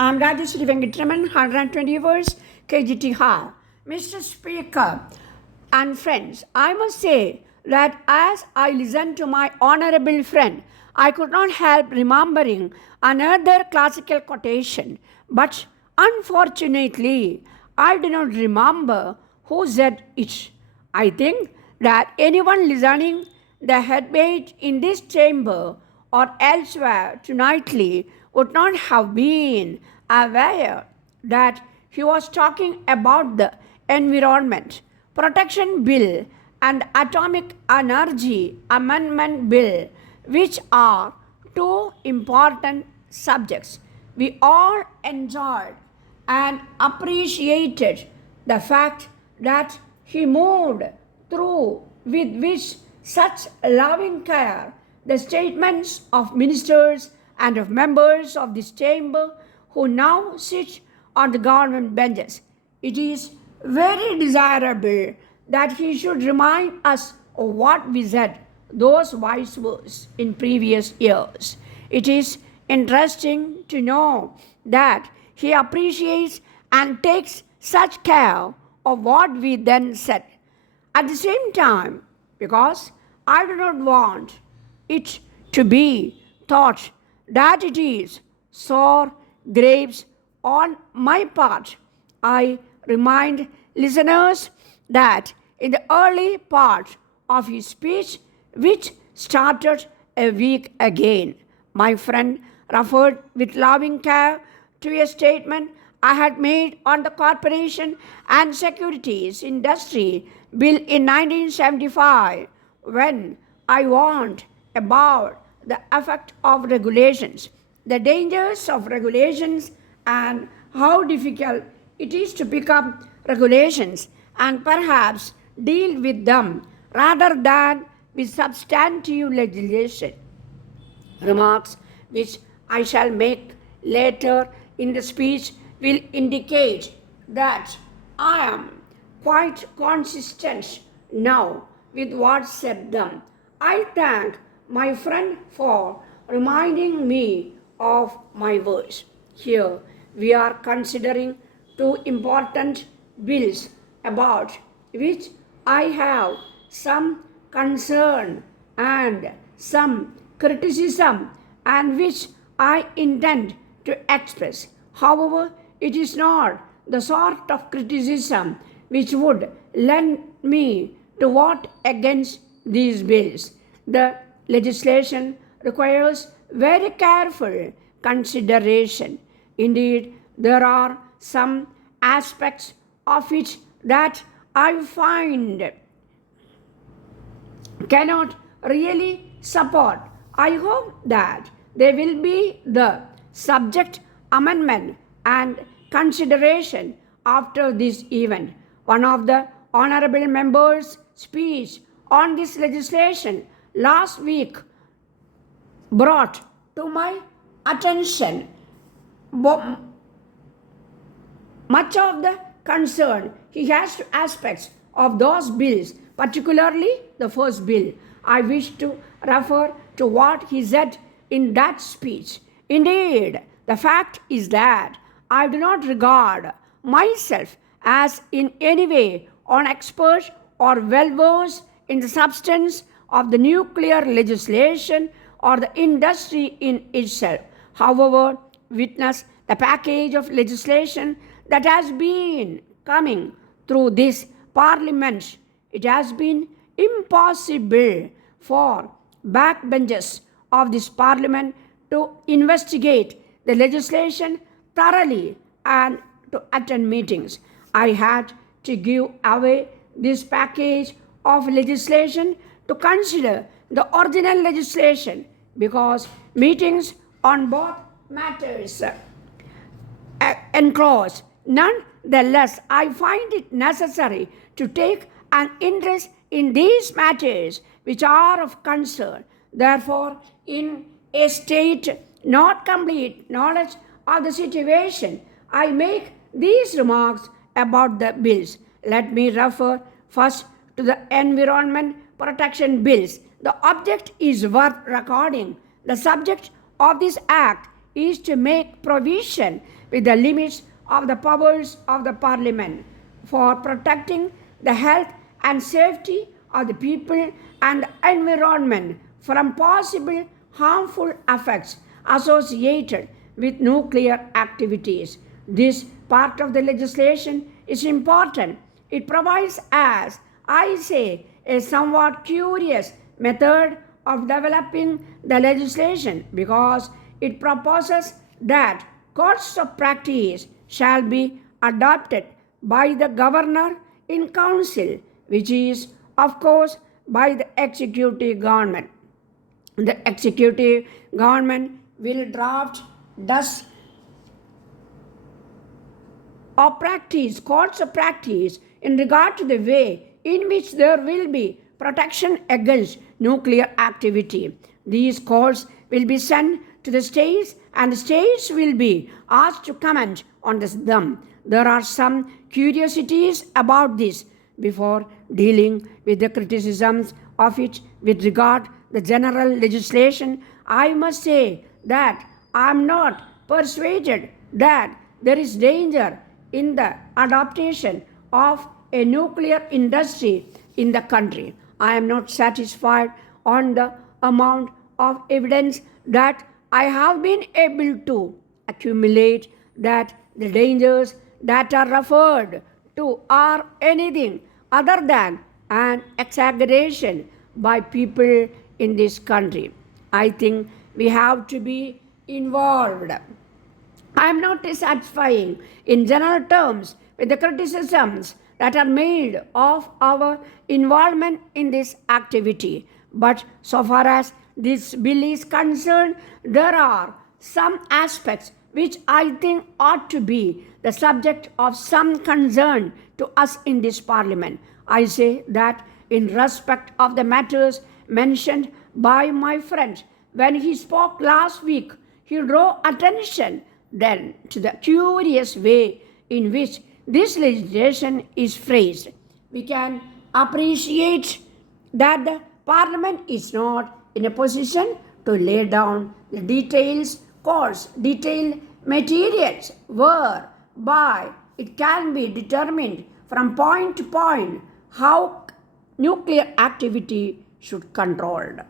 I'm Rajeshwari Venkatraman, 121st KGT Hall. Mr. Speaker and friends, I must say that as I listened to my honorable friend, I could not help remembering another classical quotation, but unfortunately, I do not remember who said it. I think that anyone listening the debate in this chamber or elsewhere tonightly would not have been aware that he was talking about the Environment Protection Bill and Atomic Energy Amendment Bill, which are two important subjects. We all enjoyed and appreciated the fact that he moved through with which such loving care the statements of ministers and of members of this chamber who now sit on the government benches. It is very desirable that he should remind us of what we said, those wise words in previous years. It is interesting to know that he appreciates and takes such care of what we then said. At the same time, because I do not want it to be thought that it is sour grapes on my part, I remind listeners that in the early part of his speech, which started a week again, my friend referred with loving care to a statement I had made on the Corporation and Securities Industry Bill in 1975 when I warned about the effect of regulations, the dangers of regulations, and how difficult it is to pick up regulations and perhaps deal with them rather than with substantive legislation. Remarks which I shall make later in the speech will indicate that I am quite consistent now with what said them. I thank my friend for reminding me of my words. Here we are considering two important bills about which I have some concern and some criticism and which I intend to express. However, it is not the sort of criticism which would lend me to vote against these bills. The legislation requires very careful consideration. Indeed, there are some aspects of it that I find cannot really support. I hope that they will be the subject amendment and consideration after this event. One of the honorable members' speech on this legislation last week brought to my attention much of the concern he has to aspects of those bills, particularly the first bill. I wish to refer to what he said in that speech. Indeed, the fact is that I do not regard myself as in any way an expert or well versed in the substance of the nuclear legislation or the industry in itself. However, witness the package of legislation that has been coming through this parliament. It has been impossible for backbenchers of this parliament to investigate the legislation thoroughly and to attend meetings. I had to give away this package of legislation to consider the original legislation because meetings on both matters enclosed. Nonetheless, I find it necessary to take an interest in these matters which are of concern. Therefore, in a state not complete knowledge of the situation, I make these remarks about the bills. Let me refer first to the Environment Protection Bills. The object is worth recording. The subject of this act is to make provision with the limits of the powers of the Parliament for protecting the health and safety of the people and the environment from possible harmful effects associated with nuclear activities. This part of the legislation is important. It provides, as I say, a somewhat curious method of developing the legislation because it proposes that codes of practice shall be adopted by the governor in council, which is, of course, by the executive government. The executive government will draft thus courts of practice in regard to the way in which there will be protection against nuclear activity. These courts will be sent to the states and the states will be asked to comment on them. There are some curiosities about this before dealing with the criticisms of it with regard to the general legislation. I must say that I am not persuaded that there is danger in the adaptation of a nuclear industry in the country. I am not satisfied on the amount of evidence that I have been able to accumulate that the dangers that are referred to are anything other than an exaggeration by people in this country. I think we have to be involved. I am not satisfying in general terms with the criticisms that are made of our involvement in this activity. But so far as this bill is concerned, there are some aspects which I think ought to be the subject of some concern to us in this parliament. I say that in respect of the matters mentioned by my friend when he spoke last week, he drew attention then to the curious way in which this legislation is phrased. We can appreciate that the Parliament is not in a position to lay down the detailed materials whereby it can be determined from point to point how nuclear activity should be controlled.